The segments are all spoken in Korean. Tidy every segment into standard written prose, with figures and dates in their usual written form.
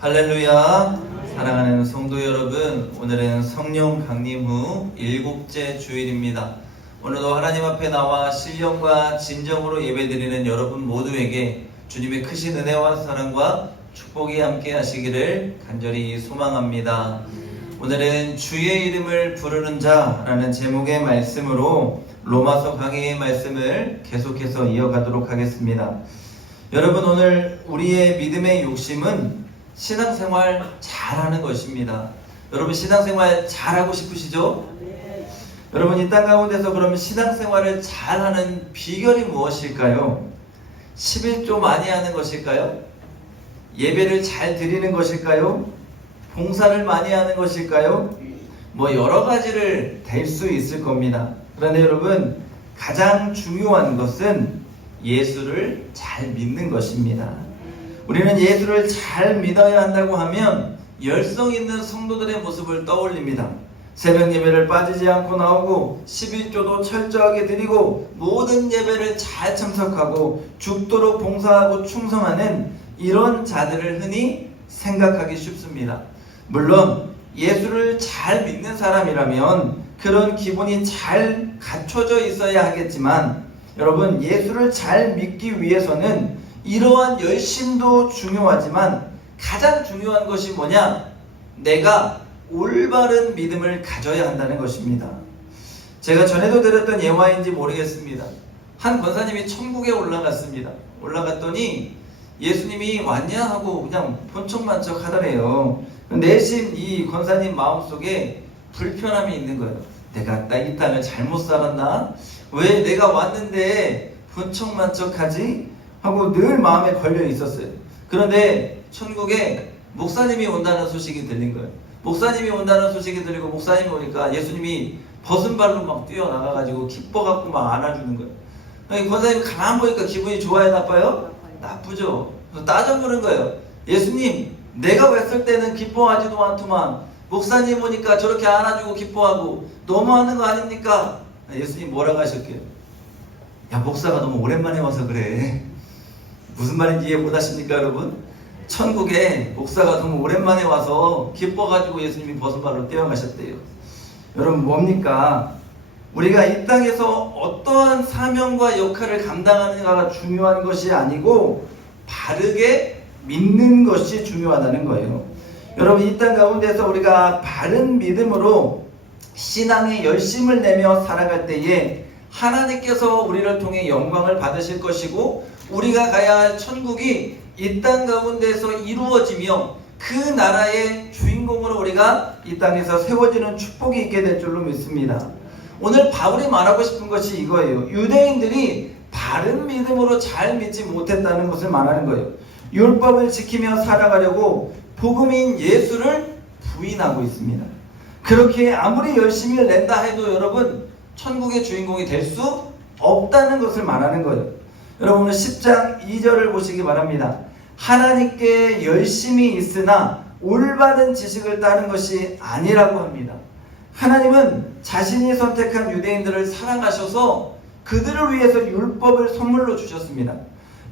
할렐루야. 사랑하는 성도 여러분, 오늘은 성령 강림 후 7째 주일입니다. 오늘도 하나님 앞에 나와 신령과 진정으로 예배드리는 여러분 모두에게 주님의 크신 은혜와 사랑과 축복이 함께 하시기를 간절히 소망합니다. 오늘은 주의 이름을 부르는 자라는 제목의 말씀으로 로마서 강해의 말씀을 계속해서 이어가도록 하겠습니다. 여러분, 오늘 우리의 믿음의 욕심은 신앙생활 잘하는 것입니다. 여러분, 신앙생활 잘하고 싶으시죠? 네. 여러분, 이 땅 가운데서 그러면 신앙생활을 잘하는 비결이 무엇일까요? 11조 많이 하는 것일까요? 예배를 잘 드리는 것일까요? 봉사를 많이 하는 것일까요? 뭐 여러 가지를 될 수 있을 겁니다. 그런데 여러분, 가장 중요한 것은 예수를 잘 믿는 것입니다. 우리는 예수를 잘 믿어야 한다고 하면 열성 있는 성도들의 모습을 떠올립니다. 새벽 예배를 빠지지 않고 나오고 11조도 철저하게 드리고 모든 예배를 잘 참석하고 죽도록 봉사하고 충성하는 이런 자들을 흔히 생각하기 쉽습니다. 물론 예수를 잘 믿는 사람이라면 그런 기본이 잘 갖춰져 있어야 하겠지만, 여러분, 예수를 잘 믿기 위해서는 이러한 열심도 중요하지만 가장 중요한 것이 뭐냐? 내가 올바른 믿음을 가져야 한다는 것입니다. 제가 전에도 드렸던 예화인지 모르겠습니다. 한 권사님이 천국에 올라갔습니다. 올라갔더니 예수님이 왔냐 하고 그냥 본척만척 하더래요. 내심 이 권사님 마음속에 불편함이 있는 거예요. 내가 이 땅을 잘못 살았나? 왜 내가 왔는데 본척만척하지? 하고 늘 마음에 걸려 있었어요. 그런데 천국에 목사님이 온다는 소식이 들린 거예요. 목사님이 온다는 소식이 들리고 목사님이 오니까 예수님이 벗은 발로 막 뛰어나가가지고 기뻐갖고 막 안아주는 거예요. 권사님 가만 보니까 기분이 좋아요, 나빠요? 나쁘죠. 그래서 따져 물은 거예요. 예수님, 내가 왔을 때는 기뻐하지도 않더만 목사님 오니까 저렇게 안아주고 기뻐하고 너무하는 거 아닙니까? 예수님 뭐라고 하셨게요? 야, 목사가 너무 오랜만에 와서 그래. 무슨 말인지 이해 못하십니까, 여러분? 천국에 목사가 너무 오랜만에 와서 기뻐가지고 예수님이 벗은 발로 뛰어가셨대요. 여러분, 뭡니까? 우리가 이 땅에서 어떠한 사명과 역할을 감당하는가가 중요한 것이 아니고 바르게 믿는 것이 중요하다는 거예요. 여러분, 이 땅 가운데서 우리가 바른 믿음으로 신앙의 열심을 내며 살아갈 때에 하나님께서 우리를 통해 영광을 받으실 것이고, 우리가 가야 할 천국이 이 땅 가운데서 이루어지며 그 나라의 주인공으로 우리가 이 땅에서 세워지는 축복이 있게 될 줄로 믿습니다. 오늘 바울이 말하고 싶은 것이 이거예요. 유대인들이 바른 믿음으로 잘 믿지 못했다는 것을 말하는 거예요. 율법을 지키며 살아가려고 복음인 예수를 부인하고 있습니다. 그렇게 아무리 열심히 낸다 해도 여러분, 천국의 주인공이 될 수 없다는 것을 말하는 거예요. 여러분, 10장 2절을 보시기 바랍니다. 하나님께 열심히 있으나 올바른 지식을 따른 것이 아니라고 합니다. 하나님은 자신이 선택한 유대인들을 사랑하셔서 그들을 위해서 율법을 선물로 주셨습니다.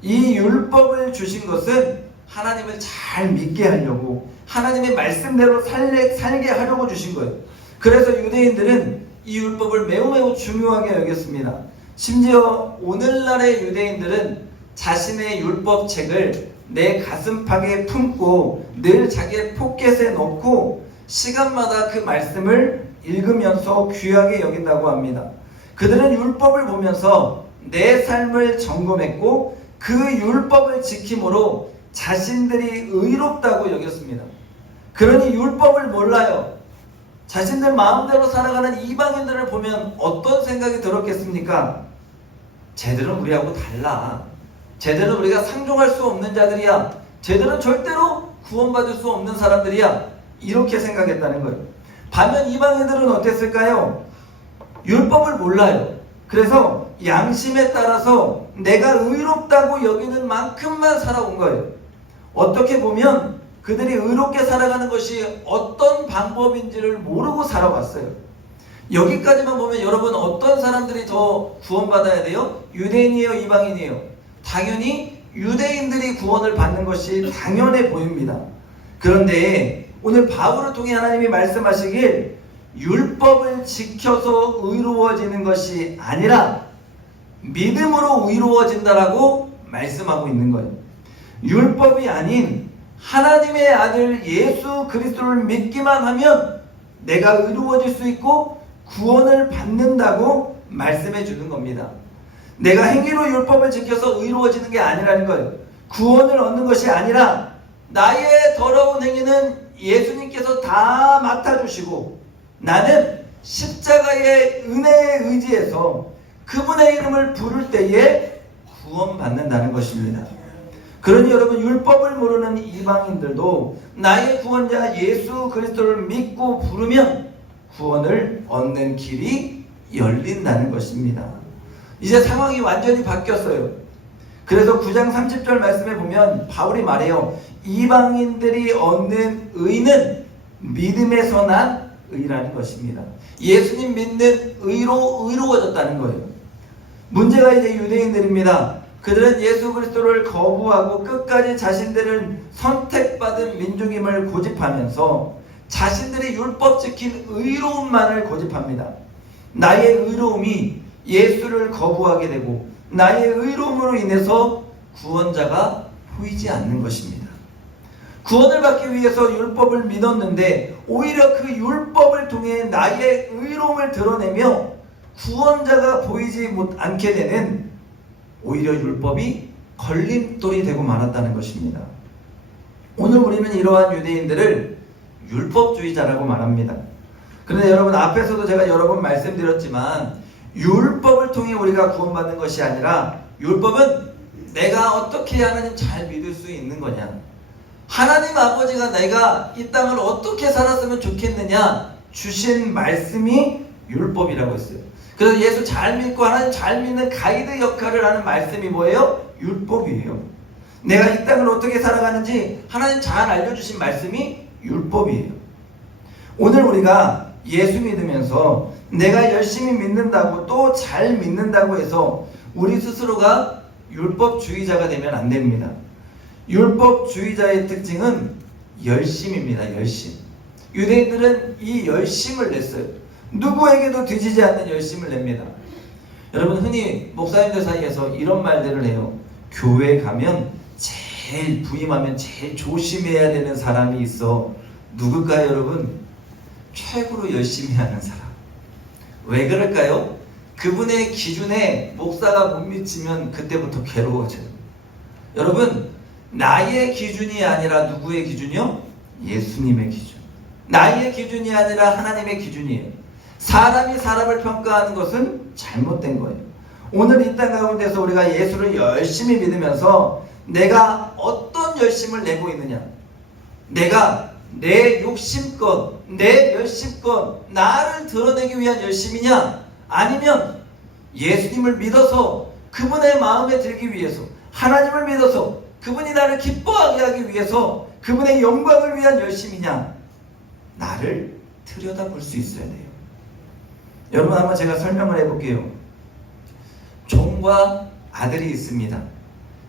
이 율법을 주신 것은 하나님을 잘 믿게 하려고, 하나님의 말씀대로 살게 하려고 주신 거예요. 그래서 유대인들은 이 율법을 매우 중요하게 여겼습니다. 심지어 오늘날의 유대인들은 자신의 율법책을 내 가슴팍에 품고 늘 자기의 포켓에 넣고 시간마다 그 말씀을 읽으면서 귀하게 여긴다고 합니다. 그들은 율법을 보면서 내 삶을 점검했고 그 율법을 지킴으로 자신들이 의롭다고 여겼습니다. 그러니 율법을 몰라요. 자신들 마음대로 살아가는 이방인들을 보면 어떤 생각이 들었겠습니까? 쟤들은 우리하고 달라. 쟤들은 우리가 상종할 수 없는 자들이야. 쟤들은 절대로 구원받을 수 없는 사람들이야. 이렇게 생각했다는 거예요. 반면 이방인들은 어땠을까요? 율법을 몰라요. 그래서 양심에 따라서 내가 의롭다고 여기는 만큼만 살아온 거예요. 어떻게 보면 그들이 의롭게 살아가는 것이 어떤 방법인지를 모르고 살아왔어요. 여기까지만 보면 여러분, 어떤 사람들이 더 구원받아야 돼요? 유대인이에요, 이방인이에요? 당연히 유대인들이 구원을 받는 것이 당연해 보입니다. 그런데 오늘 바울을 통해 하나님이 말씀하시길 율법을 지켜서 의로워지는 것이 아니라 믿음으로 의로워진다라고 말씀하고 있는 거예요. 율법이 아닌 하나님의 아들 예수 그리스도를 믿기만 하면 내가 의로워질 수 있고 구원을 받는다고 말씀해 주는 겁니다. 내가 행위로 율법을 지켜서 의로워지는 게 아니라는 거예요. 구원을 얻는 것이 아니라 나의 더러운 행위는 예수님께서 다 맡아주시고 나는 십자가의 은혜에 의지해서 그분의 이름을 부를 때에 구원받는다는 것입니다. 그러니 여러분, 율법을 모르는 이방인들도 나의 구원자 예수 그리스도를 믿고 부르면 구원을 얻는 길이 열린다는 것입니다. 이제 상황이 완전히 바뀌었어요. 그래서 9장 30절 말씀에 보면 바울이 말해요. 이방인들이 얻는 의는 믿음에서 난 의라는 것입니다. 예수님 믿는 의로 의로워졌다는 거예요. 문제가 이제 유대인들입니다. 그들은 예수 그리스도를 거부하고 끝까지 자신들은 선택받은 민족임을 고집하면서 자신들의 율법 지킨 의로움만을 고집합니다. 나의 의로움이 예수를 거부하게 되고 나의 의로움으로 인해서 구원자가 보이지 않는 것입니다. 구원을 받기 위해서 율법을 믿었는데 오히려 그 율법을 통해 나의 의로움을 드러내며 구원자가 보이지 않게 되는 오히려 율법이 걸림돌이 되고 말았다는 것입니다. 오늘 우리는 이러한 유대인들을 율법주의자라고 말합니다. 그런데 여러분, 앞에서도 제가 여러 번 말씀드렸지만 율법을 통해 우리가 구원받는 것이 아니라 율법은 내가 어떻게 하나님 잘 믿을 수 있는 거냐, 하나님 아버지가 내가 이 땅을 어떻게 살았으면 좋겠느냐 주신 말씀이 율법이라고 했어요. 그래서 예수 잘 믿고 하나님 잘 믿는 가이드 역할을 하는 말씀이 뭐예요? 율법이에요. 내가 이 땅을 어떻게 살아가는지 하나님 잘 알려주신 말씀이 율법이에요. 오늘 우리가 예수 믿으면서 내가 열심히 믿는다고 또 잘 믿는다고 해서 우리 스스로가 율법주의자가 되면 안 됩니다. 율법주의자의 특징은 열심입니다. 열심. 유대인들은 이 열심을 냈어요. 누구에게도 뒤지지 않는 열심을 냅니다. 여러분, 흔히 목사님들 사이에서 이런 말들을 해요. 교회 가면 제일 부임하면 제일 조심해야 되는 사람이 있어. 누굴까요, 여러분? 최고로 열심히 하는 사람. 왜 그럴까요? 그분의 기준에 목사가 못 미치면 그때부터 괴로워져요. 여러분, 나의 기준이 아니라 누구의 기준이요? 예수님의 기준. 나의 기준이 아니라 하나님의 기준이에요. 사람이 사람을 평가하는 것은 잘못된 거예요. 오늘 이 땅 가운데서 우리가 예수를 열심히 믿으면서 내가 어떤 열심을 내고 있느냐, 내가 내 욕심껏, 내 열심껏 나를 드러내기 위한 열심이냐, 아니면 예수님을 믿어서 그분의 마음에 들기 위해서, 하나님을 믿어서 그분이 나를 기뻐하게 하기 위해서 그분의 영광을 위한 열심이냐, 나를 들여다볼 수 있어야 돼요. 여러분, 한번 제가 설명을 해볼게요. 종과 아들이 있습니다.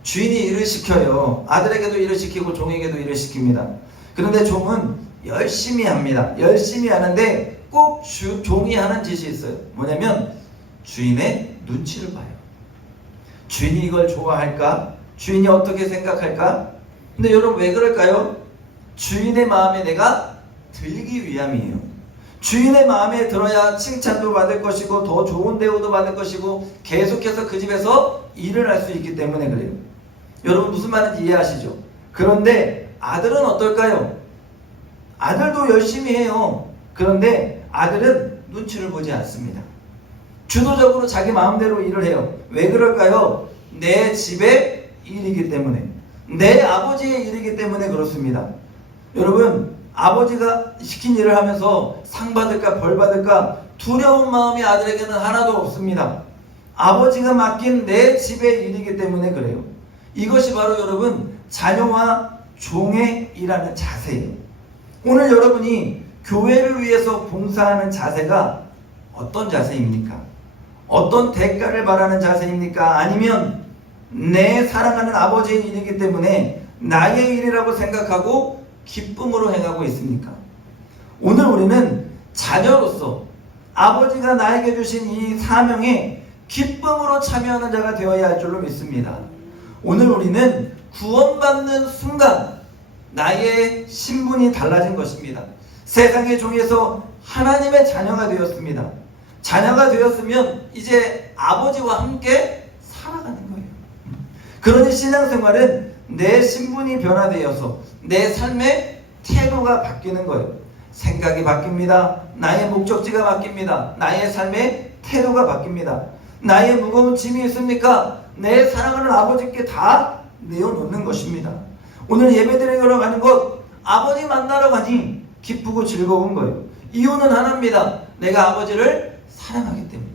주인이 일을 시켜요. 아들에게도 일을 시키고 종에게도 일을 시킵니다. 그런데 종은 열심히 합니다. 열심히 하는데 꼭 종이 하는 짓이 있어요. 뭐냐면 주인의 눈치를 봐요. 주인이 이걸 좋아할까? 주인이 어떻게 생각할까? 근데 여러분, 왜 그럴까요? 주인의 마음에 내가 들기 위함이에요. 주인의 마음에 들어야 칭찬도 받을 것이고 더 좋은 대우도 받을 것이고 계속해서 그 집에서 일을 할 수 있기 때문에 그래요. 여러분, 무슨 말인지 이해하시죠? 그런데 아들은 어떨까요? 아들도 열심히 해요. 그런데 아들은 눈치를 보지 않습니다. 주도적으로 자기 마음대로 일을 해요. 왜 그럴까요? 내 집의 일이기 때문에, 내 아버지의 일이기 때문에 그렇습니다. 여러분, 아버지가 시킨 일을 하면서 상 받을까 벌 받을까 두려운 마음이 아들에게는 하나도 없습니다. 아버지가 맡긴 내 집의 일이기 때문에 그래요. 이것이 바로 여러분, 자녀와 종의 일하는 자세예요. 오늘 여러분이 교회를 위해서 봉사하는 자세가 어떤 자세입니까? 어떤 대가를 바라는 자세입니까? 아니면 내 사랑하는 아버지의 일이기 때문에 나의 일이라고 생각하고 기쁨으로 행하고 있습니까? 오늘 우리는 자녀로서 아버지가 나에게 주신 이 사명에 기쁨으로 참여하는 자가 되어야 할 줄로 믿습니다. 오늘 우리는 구원받는 순간 나의 신분이 달라진 것입니다. 세상의 종에서 하나님의 자녀가 되었습니다. 자녀가 되었으면 이제 아버지와 함께 살아가는 거예요. 그러니 신앙생활은 내 신분이 변화되어서 내 삶의 태도가 바뀌는 거예요. 생각이 바뀝니다. 나의 목적지가 바뀝니다. 나의 삶의 태도가 바뀝니다. 나의 무거운 짐이 있습니까? 내 사랑하는 아버지께 다 내어놓는 것입니다. 오늘 예배드리러 가는 것, 아버지 만나러 가니 기쁘고 즐거운 거예요. 이유는 하나입니다. 내가 아버지를 사랑하기 때문에,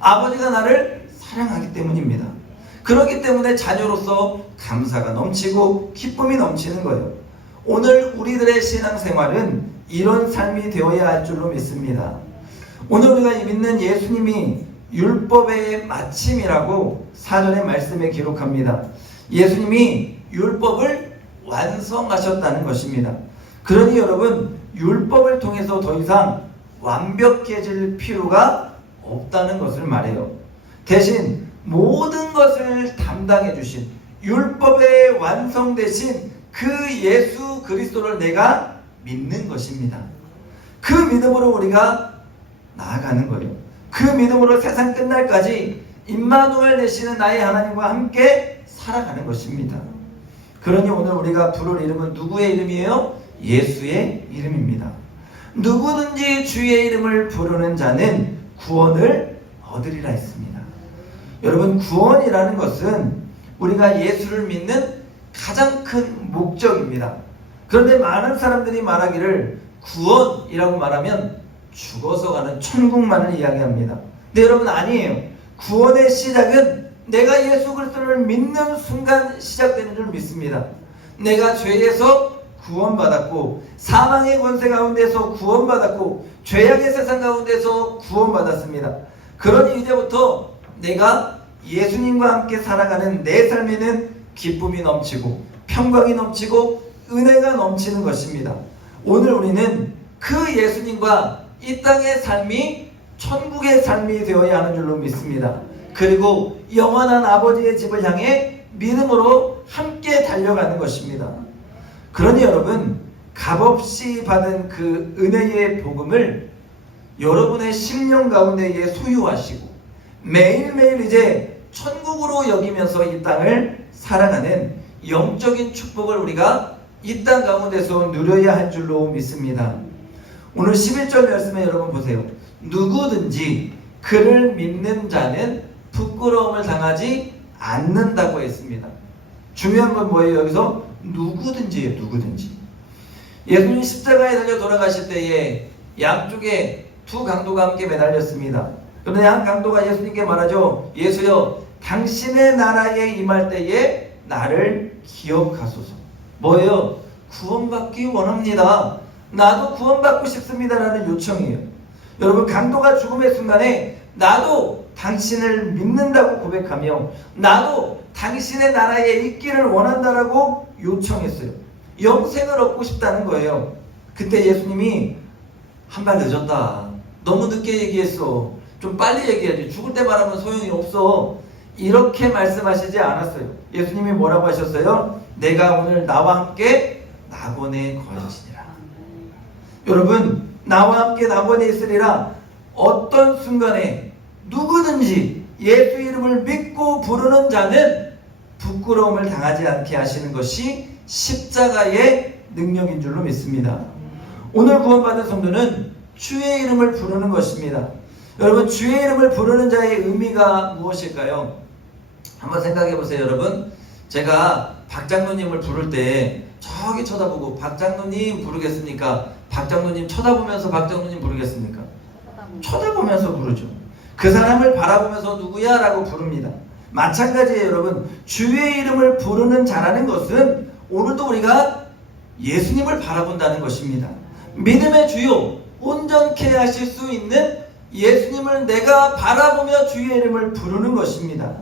아버지가 나를 사랑하기 때문입니다. 그렇기 때문에 자녀로서 감사가 넘치고 기쁨이 넘치는 거예요. 오늘 우리들의 신앙생활은 이런 삶이 되어야 할 줄로 믿습니다. 오늘 우리가 믿는 예수님이 율법의 마침이라고 사전의 말씀에 기록합니다. 예수님이 율법을 완성하셨다는 것입니다. 그러니 여러분, 율법을 통해서 더 이상 완벽해질 필요가 없다는 것을 말해요. 대신 모든 것을 담당해 주신 율법의 완성되신 그 예수 그리스도를 내가 믿는 것입니다. 그 믿음으로 우리가 나아가는 거예요. 그 믿음으로 세상 끝날까지 임마누엘 되시는 나의 하나님과 함께 살아가는 것입니다. 그러니 오늘 우리가 부를 이름은 누구의 이름이에요? 예수의 이름입니다. 누구든지 주의 이름을 부르는 자는 구원을 얻으리라 했습니다. 여러분, 구원이라는 것은 우리가 예수를 믿는 가장 큰 목적입니다. 그런데 많은 사람들이 말하기를 구원이라고 말하면 죽어서 가는 천국만을 이야기합니다. 근데 여러분, 아니에요. 구원의 시작은 내가 예수 그리스도를 믿는 순간 시작되는 줄 믿습니다. 내가 죄에서 구원받았고, 사망의 권세 가운데서 구원받았고, 죄악의 세상 가운데서 구원받았습니다. 그러니 이제부터 내가 예수님과 함께 살아가는 내 삶에는 기쁨이 넘치고 평강이 넘치고 은혜가 넘치는 것입니다. 오늘 우리는 그 예수님과 이 땅의 삶이 천국의 삶이 되어야 하는 줄로 믿습니다. 그리고 영원한 아버지의 집을 향해 믿음으로 함께 달려가는 것입니다. 그러니 여러분, 값없이 받은 그 은혜의 복음을 여러분의 심령 가운데에 소유하시고 매일매일 이제 천국으로 여기면서 이 땅을 살아가는 영적인 축복을 우리가 이 땅 가운데서 누려야 할 줄로 믿습니다. 오늘 11절 말씀에 여러분 보세요. 누구든지 그를 믿는 자는 부끄러움을 당하지 않는다고 했습니다. 중요한 건 뭐예요? 여기서 누구든지예요. 누구든지. 예수님 십자가에 달려 돌아가실 때에 양쪽에 두 강도가 함께 매달렸습니다. 그런데 한 강도가 예수님께 말하죠. 예수여, 당신의 나라에 임할 때에 나를 기억하소서. 뭐예요? 구원받기 원합니다. 나도 구원받고 싶습니다라는 요청이에요. 여러분, 강도가 죽음의 순간에 나도 당신을 믿는다고 고백하며 나도 당신의 나라에 있기를 원한다라고 요청했어요. 영생을 얻고 싶다는 거예요. 그때 예수님이 한 발 늦었다. 너무 늦게 얘기했어. 좀 빨리 얘기해야지. 죽을 때 말하면 소용이 없어. 이렇게 말씀하시지 않았어요. 예수님이 뭐라고 하셨어요? 내가 오늘 나와 함께 낙원에 거하시니라. 여러분, 나와 함께 낙원에 있으리라. 어떤 순간에 누구든지 예수 이름을 믿고 부르는 자는 부끄러움을 당하지 않게 하시는 것이 십자가의 능력인 줄로 믿습니다. 오늘 구원받은 성도는 주의 이름을 부르는 것입니다. 여러분, 주의 이름을 부르는 자의 의미가 무엇일까요? 한번 생각해 보세요. 여러분, 제가 박장로님을 부를 때 저기 쳐다보고 박장로님 부르겠습니까? 박장로님 쳐다보면서 박장로님 부르겠습니까? 쳐다보면서 부르죠. 그 사람을 바라보면서 누구야? 라고 부릅니다. 마찬가지예요. 여러분, 주의 이름을 부르는 자라는 것은 오늘도 우리가 예수님을 바라본다는 것입니다. 믿음의 주요, 온전케 하실 수 있는 예수님을 내가 바라보며 주의 이름을 부르는 것입니다.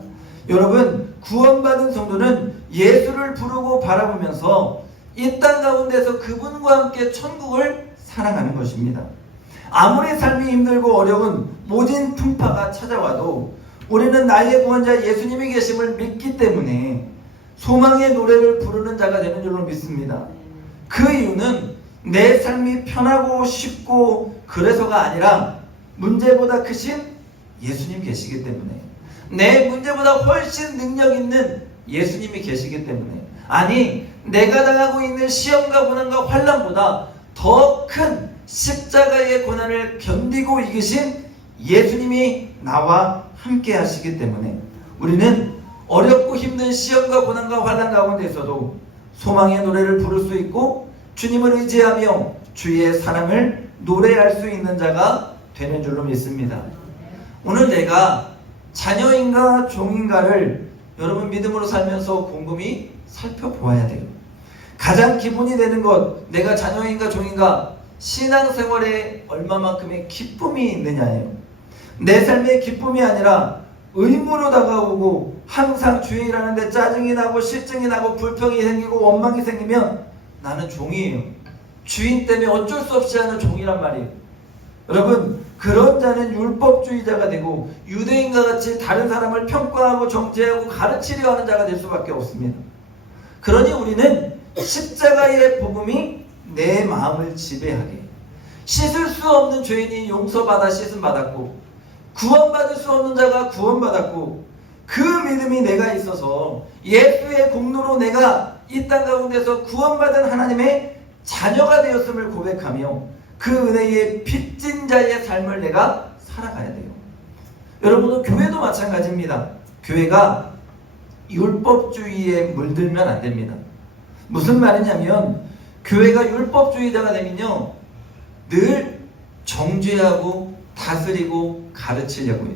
여러분, 구원받은 성도는 예수를 부르고 바라보면서 이 땅 가운데서 그분과 함께 천국을 살아가는 것입니다. 아무리 삶이 힘들고 어려운 모진 풍파가 찾아와도 우리는 나의 구원자 예수님이 계심을 믿기 때문에 소망의 노래를 부르는 자가 되는 줄로 믿습니다. 그 이유는 내 삶이 편하고 쉽고 그래서가 아니라 문제보다 크신 예수님 계시기 때문에, 내 문제보다 훨씬 능력 있는 예수님이 계시기 때문에, 아니 내가 당하고 있는 시험과 고난과 환난보다 더 큰 십자가의 고난을 견디고 이기신 예수님이 나와 함께 하시기 때문에 우리는 어렵고 힘든 시험과 고난과 환난 가운데서도 소망의 노래를 부를 수 있고 주님을 의지하며 주의 사랑을 노래할 수 있는 자가 되는 줄로 믿습니다. 오늘 내가 자녀인가 종인가를 여러분 믿음으로 살면서 곰곰이 살펴보아야 돼요. 가장 기본이 되는 것, 내가 자녀인가 종인가, 신앙생활에 얼마만큼의 기쁨이 있느냐예요. 내 삶의 기쁨이 아니라 의무로 다가오고 항상 주의 일하는데 짜증이 나고 실증이 나고 불평이 생기고 원망이 생기면 나는 종이에요. 주인 때문에 어쩔 수 없이 하는 종이란 말이에요. 여러분, 그런 자는 율법주의자가 되고 유대인과 같이 다른 사람을 평가하고 정죄하고 가르치려 하는 자가 될 수밖에 없습니다. 그러니 우리는 십자가의 복음이 내 마음을 지배하게, 씻을 수 없는 죄인이 용서받아 씻음 받았고 구원받을 수 없는 자가 구원받았고, 그 믿음이 내가 있어서 예수의 공로로 내가 이 땅 가운데서 구원받은 하나님의 자녀가 되었음을 고백하며 그 은혜의 빚진 자의 삶을 내가 살아가야 돼요. 여러분은 교회도 마찬가지입니다. 교회가 율법주의에 물들면 안 됩니다. 무슨 말이냐면 교회가 율법주의자가 되면요 늘 정죄하고 다스리고 가르치려고 해요.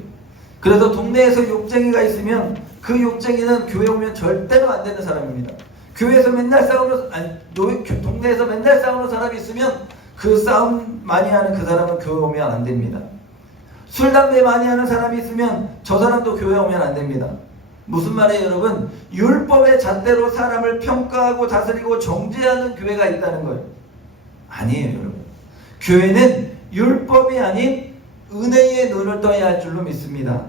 그래서 동네에서 욕쟁이가 있으면 그 욕쟁이는 교회 오면 절대로 안 되는 사람입니다. 교회에서 맨날 싸우는, 동네에서 맨날 싸우는 사람이 있으면 그 싸움 많이 하는 그 사람은 교회 오면 안 됩니다. 술, 담배 많이 하는 사람이 있으면 저 사람도 교회 오면 안 됩니다. 무슨 말이에요, 여러분? 율법의 잣대로 사람을 평가하고 다스리고 정죄하는 교회가 있다는 거예요. 아니에요, 여러분. 교회는 율법이 아닌 은혜의 눈을 떠야 할 줄로 믿습니다.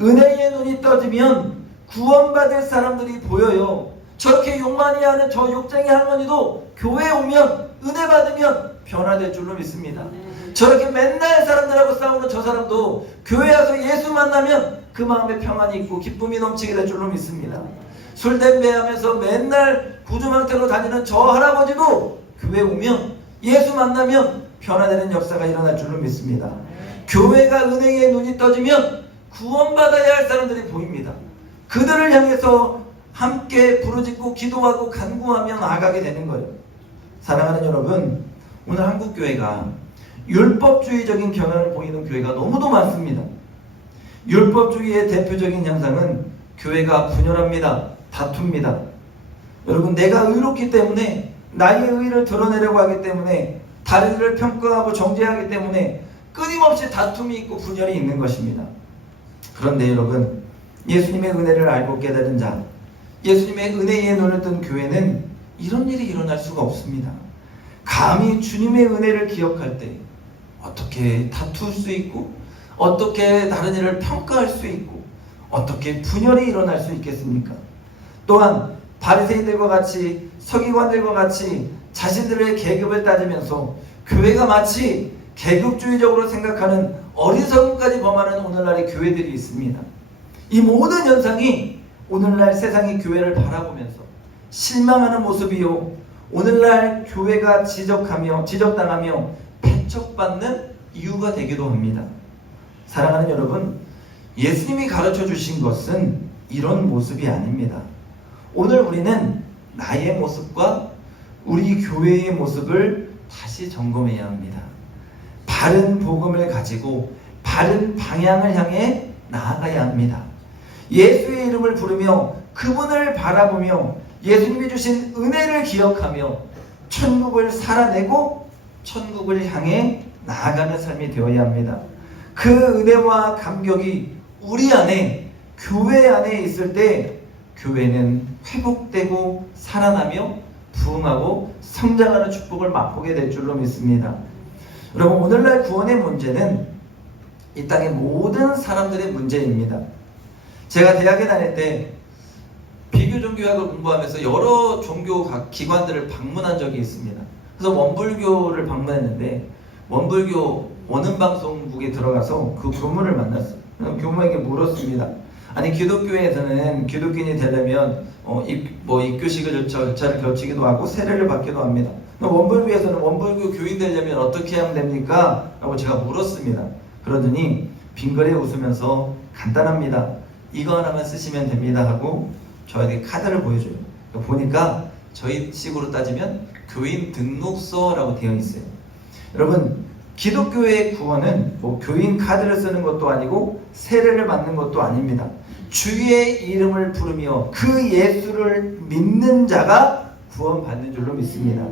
은혜의 눈이 떠지면 구원받을 사람들이 보여요. 저렇게 욕 많이 하는 저 욕쟁이 할머니도 교회에 오면 은혜 받으면 변화될 줄로 믿습니다. 저렇게 맨날 사람들하고 싸우는 저 사람도 교회 와서 예수 만나면 그 마음에 평안이 있고 기쁨이 넘치게 될 줄로 믿습니다. 술, 담배 하면서 맨날 구두망태로 다니는 저 할아버지도 교회 오면 예수 만나면 변화되는 역사가 일어날 줄로 믿습니다. 교회가 은혜의 눈이 떠지면 구원받아야 할 사람들이 보입니다. 그들을 향해서 함께 부르짖고 기도하고 간구하며 나아가게 되는 거예요. 사랑하는 여러분, 오늘 한국교회가 율법주의적인 경향을 보이는 교회가 너무도 많습니다. 율법주의의 대표적인 양상은 교회가 분열합니다. 다툽니다. 여러분, 내가 의롭기 때문에 나의 의를 드러내려고 하기 때문에 다른 이를 평가하고 정죄하기 때문에 끊임없이 다툼이 있고 분열이 있는 것입니다. 그런데 여러분, 예수님의 은혜를 알고 깨달은 자, 예수님의 은혜의 눈을 뜬 교회는 이런 일이 일어날 수가 없습니다. 감히 주님의 은혜를 기억할 때 어떻게 다툴 수 있고 어떻게 다른 일을 평가할 수 있고 어떻게 분열이 일어날 수 있겠습니까? 또한 바리새인들과 같이 서기관들과 같이 자신들의 계급을 따지면서 교회가 마치 계급주의적으로 생각하는 어리석음까지 범하는 오늘날의 교회들이 있습니다. 이 모든 현상이 오늘날 세상이 교회를 바라보면서 실망하는 모습이요, 오늘날 교회가 지적당하며 배척받는 이유가 되기도 합니다. 사랑하는 여러분, 예수님이 가르쳐 주신 것은 이런 모습이 아닙니다. 오늘 우리는 나의 모습과 우리 교회의 모습을 다시 점검해야 합니다. 바른 복음을 가지고 바른 방향을 향해 나아가야 합니다. 예수의 이름을 부르며 그분을 바라보며 예수님이 주신 은혜를 기억하며 천국을 살아내고 천국을 향해 나아가는 삶이 되어야 합니다. 그 은혜와 감격이 우리 안에, 교회 안에 있을 때 교회는 회복되고 살아나며 부흥하고 성장하는 축복을 맛보게 될 줄로 믿습니다. 여러분, 오늘날 구원의 문제는 이 땅의 모든 사람들의 문제입니다. 제가 대학에 다닐 때 비교종교학을 공부하면서 여러 종교 기관들을 방문한 적이 있습니다. 그래서 원불교를 방문했는데 원불교 원음방송국에 들어가서 그 교무를 만났어요. 교무에게 물었습니다. 아니, 기독교에서는 기독교인이 되려면 입교식을 절차를 거치기도 하고 세례를 받기도 합니다. 원불교에서는 원불교 교인 되려면 어떻게 하면 됩니까? 라고 제가 물었습니다. 그러더니 빙그레 웃으면서 간단합니다. 이거 하나만 쓰시면 됩니다 하고 저에게 카드를 보여줘요. 보니까 저희 식으로 따지면 교인 등록서라고 되어 있어요. 여러분, 기독교의 구원은 교인 카드를 쓰는 것도 아니고 세례를 받는 것도 아닙니다. 주의 이름을 부르며 그 예수를 믿는 자가 구원받는 줄로 믿습니다.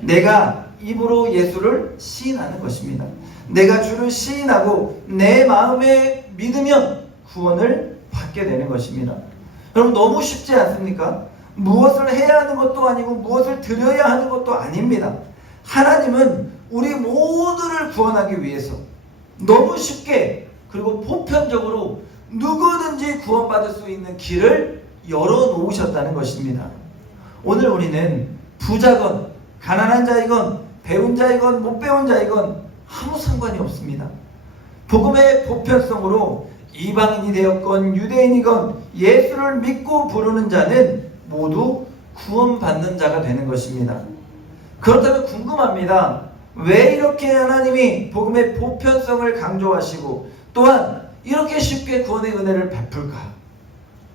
내가 입으로 예수를 시인하는 것입니다. 내가 주를 시인하고 내 마음에 믿으면 구원을 받게 되는 것입니다. 여러분, 너무 쉽지 않습니까? 무엇을 해야 하는 것도 아니고 무엇을 드려야 하는 것도 아닙니다. 하나님은 우리 모두를 구원하기 위해서 너무 쉽게 그리고 보편적으로 누구든지 구원받을 수 있는 길을 열어놓으셨다는 것입니다. 오늘 우리는 부자건 가난한 자이건 배운 자이건 못 배운 자이건 아무 상관이 없습니다. 복음의 보편성으로 이방인이 되었건 유대인이건 예수를 믿고 부르는 자는 모두 구원받는 자가 되는 것입니다. 그렇다면 궁금합니다. 왜 이렇게 하나님이 복음의 보편성을 강조하시고 또한 이렇게 쉽게 구원의 은혜를 베풀까?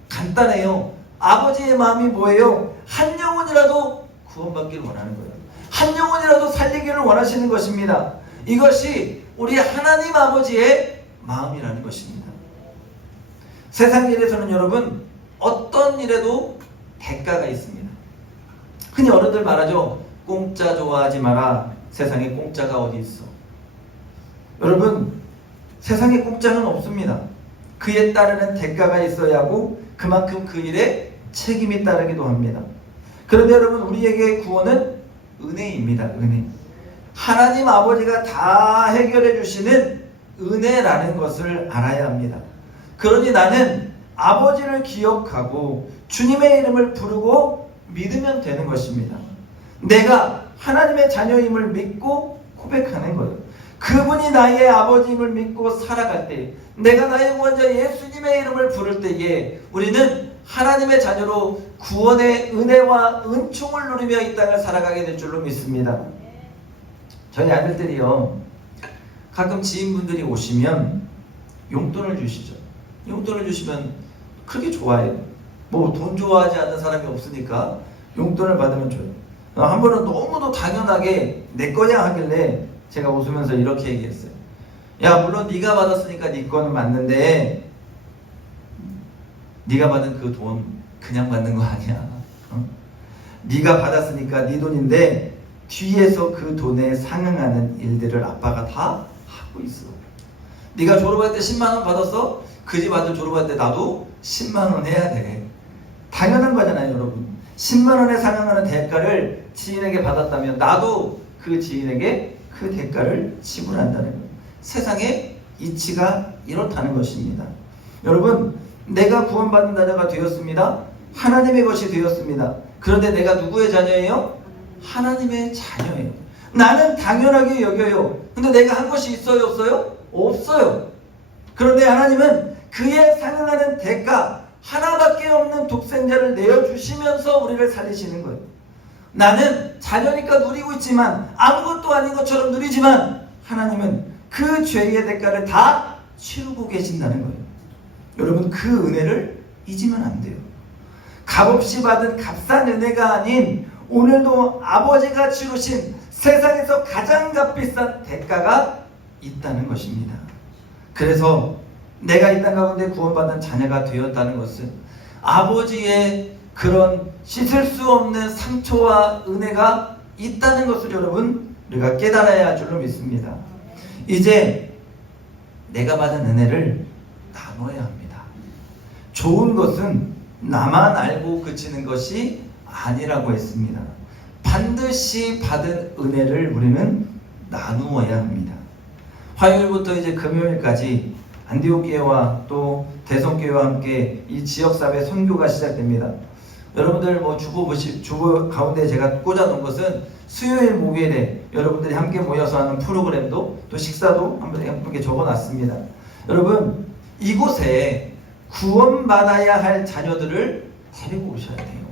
간단해요. 아버지의 마음이 뭐예요? 한 영혼이라도 구원받기를 원하는 거예요. 한 영혼이라도 살리기를 원하시는 것입니다. 이것이 우리 하나님 아버지의 마음이라는 것입니다. 세상 일에서는 여러분, 어떤 일에도 대가가 있습니다. 흔히 어른들 말하죠. 공짜 좋아하지 마라. 세상에 공짜가 어디 있어. 여러분, 세상에 공짜는 없습니다. 그에 따르는 대가가 있어야 하고 그만큼 그 일에 책임이 따르기도 합니다. 그런데 여러분, 우리에게 구원은 은혜입니다. 은혜. 하나님 아버지가 다 해결해 주시는 은혜라는 것을 알아야 합니다. 그러니 나는 아버지를 기억하고 주님의 이름을 부르고 믿으면 되는 것입니다. 내가 하나님의 자녀임을 믿고 고백하는 거예요. 그분이 나의 아버지임을 믿고 살아갈 때, 내가 나의 구원자 예수님의 이름을 부를 때에 우리는 하나님의 자녀로 구원의 은혜와 은총을 누리며 이 땅을 살아가게 될 줄로 믿습니다. 저희 아들들이요, 가끔 지인분들이 오시면 용돈을 주시죠. 용돈을 주시면 크게 좋아해요. 돈 좋아하지 않는 사람이 없으니까 용돈을 받으면 줘요. 한 번은 너무도 당연하게 내 거냐 하길래 제가 웃으면서 이렇게 얘기했어요. 야, 물론 네가 받았으니까 네 거는 맞는데 네가 받은 그 돈 그냥 받는 거 아니야. 네가 받았으니까 네 돈인데 뒤에서 그 돈에 상응하는 일들을 아빠가 다 하고 있어. 네가 졸업할 때 10만 원 받았어? 그 집 아들 졸업할 때 나도 10만 원 해야 돼. 당연한 거잖아요, 여러분. 10만 원에 상응하는 대가를 지인에게 받았다면 나도 그 지인에게 그 대가를 지불한다는 거예요. 세상의 이치가 이렇다는 것입니다. 여러분, 내가 구원받은 자녀가 되었습니다. 하나님의 것이 되었습니다. 그런데 내가 누구의 자녀예요? 하나님의 자녀예요. 나는 당연하게 여겨요. 근데 내가 한 것이 있어요, 없어요? 없어요. 그런데 하나님은 그에 상응하는 대가, 하나밖에 없는 독생자를 내어주시면서 우리를 살리시는 거예요. 나는 자녀니까 누리고 있지만, 아무것도 아닌 것처럼 누리지만 하나님은 그 죄의 대가를 다 치르고 계신다는 거예요. 여러분, 그 은혜를 잊으면 안 돼요. 값없이 받은 값싼 은혜가 아닌 오늘도 아버지가 치르신 세상에서 가장 값비싼 대가가 있다는 것입니다. 그래서 내가 이 땅 가운데 구원받은 자녀가 되었다는 것은 아버지의 그런 씻을 수 없는 상처와 은혜가 있다는 것을 여러분, 우리가 깨달아야 할 줄로 믿습니다. 이제 내가 받은 은혜를 나눠야 합니다. 좋은 것은 나만 알고 그치는 것이 아니라고 했습니다. 반드시 받은 은혜를 우리는 나누어야 합니다. 화요일부터 이제 금요일까지 안디옥교회와 또 대성교회와 함께 이 지역사회 선교가 시작됩니다. 여러분들 주보 가운데 제가 꽂아놓은 것은 수요일 목요일에 여러분들이 함께 모여서 하는 프로그램도 또 식사도 함께 적어놨습니다. 여러분, 이곳에 구원받아야 할 자녀들을 데리고 오셔야 돼요.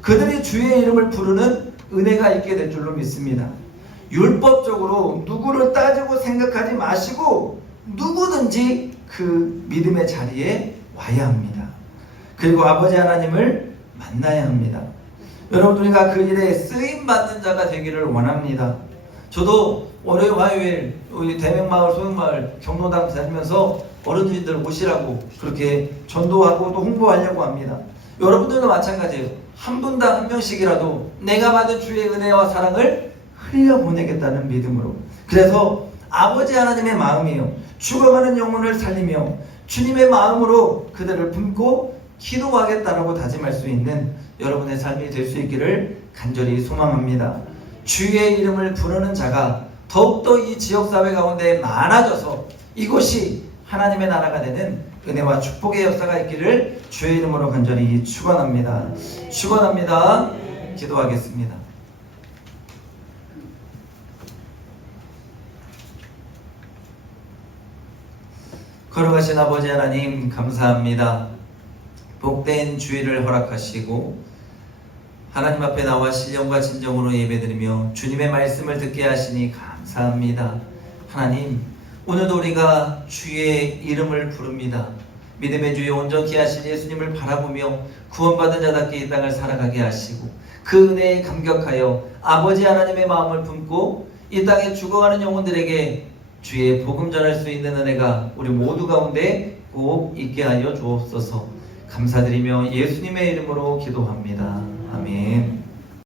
그들이 주의 이름을 부르는 은혜가 있게 될 줄로 믿습니다. 율법적으로 누구를 따지고 생각하지 마시고 누구든지 그 믿음의 자리에 와야 합니다. 그리고 아버지 하나님을 만나야 합니다. 여러분들과 그 일에 쓰임받는 자가 되기를 원합니다. 저도 월요일 화요일 우리 대명마을 소영마을 경로당 다니면서 어른들을 모시라고 그렇게 전도하고 또 홍보하려고 합니다. 여러분들도 마찬가지예요. 한 분당 한 명씩이라도 내가 받은 주의 은혜와 사랑을 흘려보내겠다는 믿음으로. 그래서 아버지 하나님의 마음이요, 죽어가는 영혼을 살리며 주님의 마음으로 그들을 품고 기도하겠다라고 다짐할 수 있는 여러분의 삶이 될 수 있기를 간절히 소망합니다. 주의 이름을 부르는 자가 더욱더 이 지역사회 가운데 많아져서 이곳이 하나님의 나라가 되는 은혜와 축복의 역사가 있기를 주의 이름으로 간절히 축원합니다. 축원합니다. 기도하겠습니다. 걸어가신 아버지 하나님 감사합니다. 복된 주일을 허락하시고 하나님 앞에 나와 신령과 진정으로 예배드리며 주님의 말씀을 듣게 하시니 감사합니다. 하나님, 오늘도 우리가 주의 이름을 부릅니다. 믿음의 주에 온전히 하신 예수님을 바라보며 구원받은 자답게 이 땅을 살아가게 하시고 그 은혜에 감격하여 아버지 하나님의 마음을 품고 이 땅에 죽어가는 영혼들에게 주의 복음 전할 수 있는 은혜가 우리 모두 가운데 꼭 있게 하여 주옵소서. 감사드리며 예수님의 이름으로 기도합니다. 아멘.